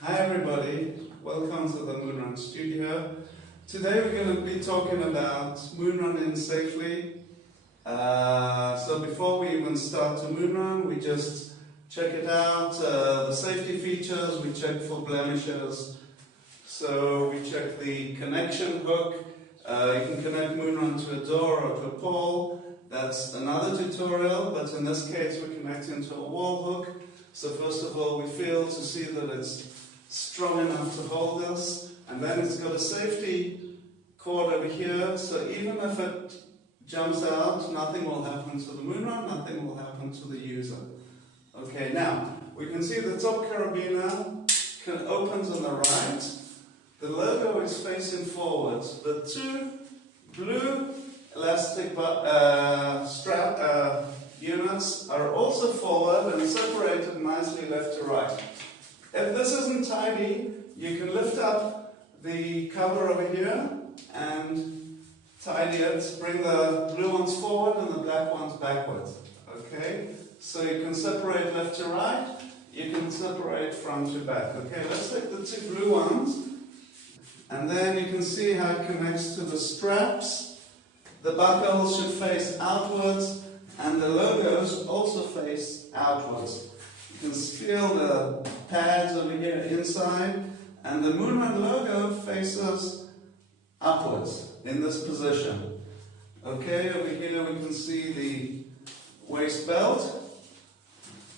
Hi everybody, welcome to the MoonRun studio. Today we're going to be talking about MoonRunning safely. So before we even start to MoonRun, we just check it out, the safety features, we check for blemishes. So we check the connection hook. You can connect MoonRun to a door or to a pole. That's another tutorial, but in this case we're connecting to a wall hook. So first of all we feel to see that it's strong enough to hold us, and then it's got a safety cord over here, so even if it jumps out, nothing will happen to the MoonRun, nothing will happen to the user. Okay, now we can see the top carabiner opens on the right. The logo is facing forwards. The two blue elastic strap units are also forward and separated nicely left to right. If this isn't tidy, you can lift up the cover over here and tidy it. Bring the blue ones forward and the black ones backwards. Okay? So you can separate left to right, you can separate front to back. Okay, let's take the two blue ones. And then you can see how it connects to the straps. The buckles should face outwards, and the logos also face outwards. You can feel the pads over here inside, and the MoonRun logo faces upwards in this position. Okay, over here we can see the waist belt.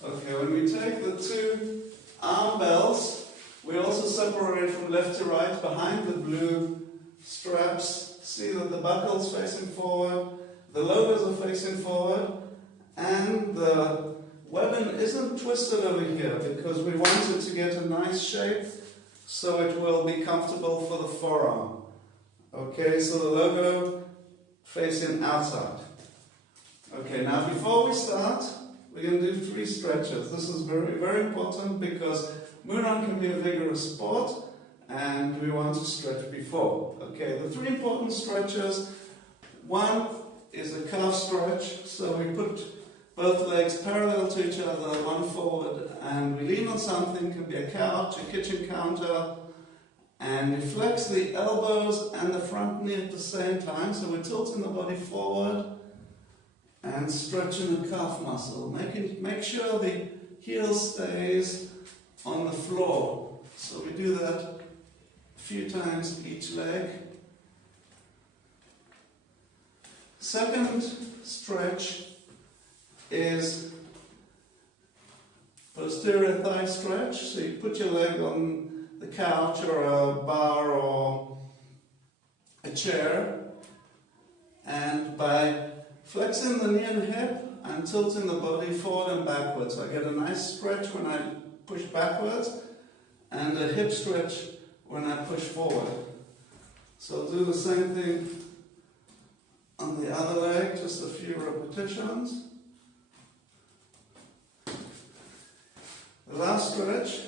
Okay, when we take the two arm belts, we also separate from left to right behind the blue straps. See that the buckle's facing forward, the logos are facing forward, and the webbing isn't twisted over here because we want it to get a nice shape so it will be comfortable for the forearm. Okay, so the logo facing outside. Okay, now before we start, we're going to do 3 stretches. This is very, very important because MoonRun can be a vigorous sport and we want to stretch before. Okay, the 3 important stretches. One is a calf stretch, so we put both legs parallel to each other, one forward, and we lean on something, could be a couch, a kitchen counter, and we flex the elbows and the front knee at the same time, so we're tilting the body forward and stretching the calf muscle. Make sure the heel stays on the floor. So we do that a few times each leg. Second stretch is posterior thigh stretch. So you put your leg on the couch or a bar or a chair, and by flexing the knee and hip, I'm tilting the body forward and backwards. I get a nice stretch when I push backwards and a hip stretch when I push forward. So I'll do the same thing on the other leg, just a few repetitions. The last stretch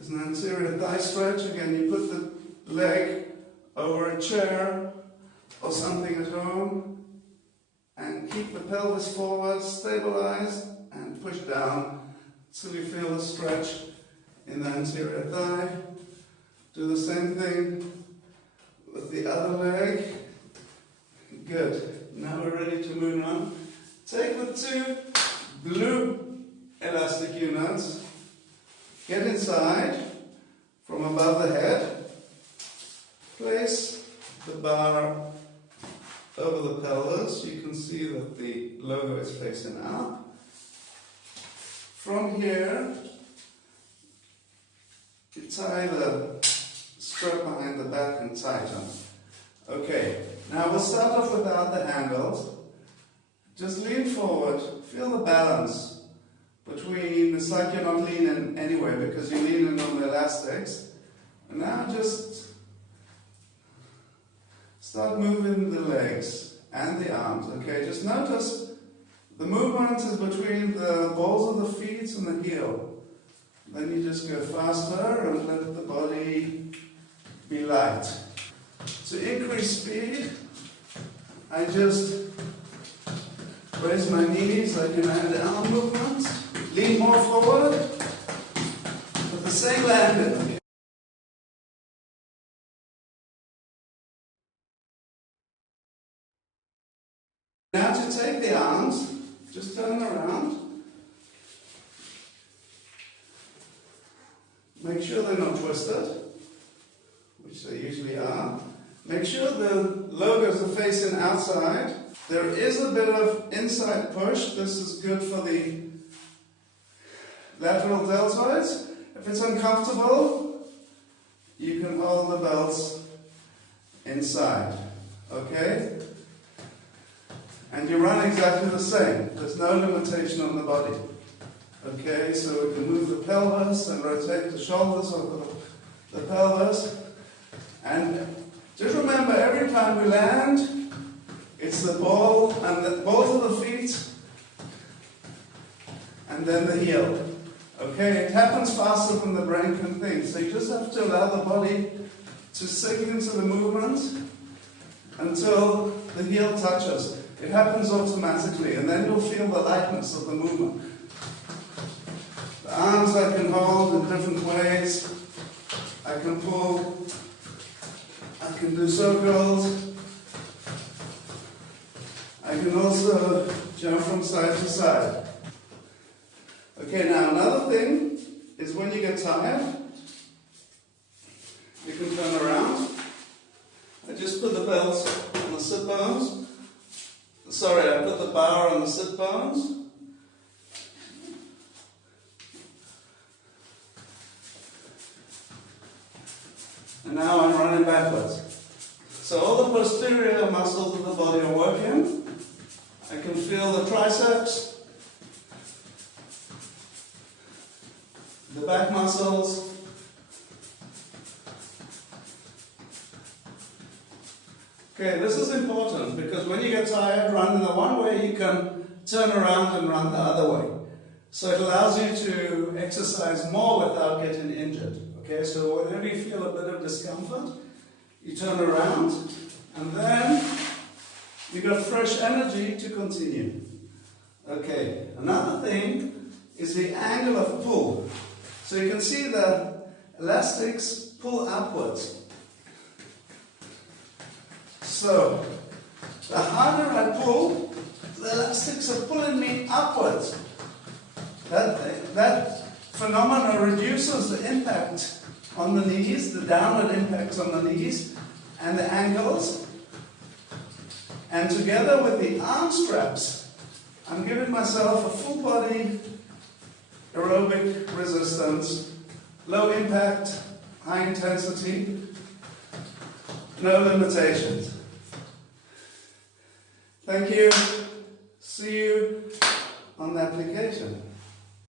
is an anterior thigh stretch. Again, you put the leg over a chair or something at home and keep the pelvis forward, stabilize, and push down until you feel the stretch in the anterior thigh. Do the same thing with the other leg. Good. Now we're ready to MoonRun. Take the 2 blue elastic units, get inside from above the head, place the bar over the pelvis. You can see that the logo is facing up. From here, you tie the strap behind the back and tighten. Okay, now we'll start off without the handles. Just lean forward, feel the balance between, it's like you're not leaning anywhere because you're leaning on the elastics. And now just start moving the legs and the arms, okay? Just notice the movement is between the balls of the feet and the heel. Then you just go faster and let the body be light. To increase speed, I just raise my knees, I can add arm movements, lean more forward with the same landing. Now to take the arms, just turn around. Make sure they're not twisted, which they usually are. Make sure the logos are facing outside. There is a bit of inside push. This is good for the lateral deltoids. If it's uncomfortable, you can hold the belts inside. Okay? And you run exactly the same. There's no limitation on the body. Okay, so we can move the pelvis and rotate the shoulders over the pelvis. And just remember, every time we land, it's the ball and the balls of the feet and then the heel. Okay, it happens faster than the brain can think. So you just have to allow the body to sink into the movement until the heel touches. It happens automatically, and then you'll feel the lightness of the movement. The arms I can hold in different ways. I can pull. I can do circles. I can also jump from side to side. Okay, now another thing is when you get tired, you can turn around. I just put the belts on the sit bones. Sorry, I put the bar on the sit bones. And now I'm running backwards. So all the posterior muscles of the body are working. I can feel the triceps, the back muscles, okay, this is important because when you get tired, run in the one way, you can turn around and run the other way. So it allows you to exercise more without getting injured. Okay, so whenever you feel a bit of discomfort, you turn around and then you got fresh energy to continue. Okay, another thing is the angle of pull. So you can see the elastics pull upwards. So, the harder I pull, the elastics are pulling me upwards. That phenomena reduces the impact on the knees, the downward impacts on the knees and the ankles. And together with the arm straps, I'm giving myself a full body aerobic resistance, low impact, high intensity, no limitations. Thank you. See you on the application.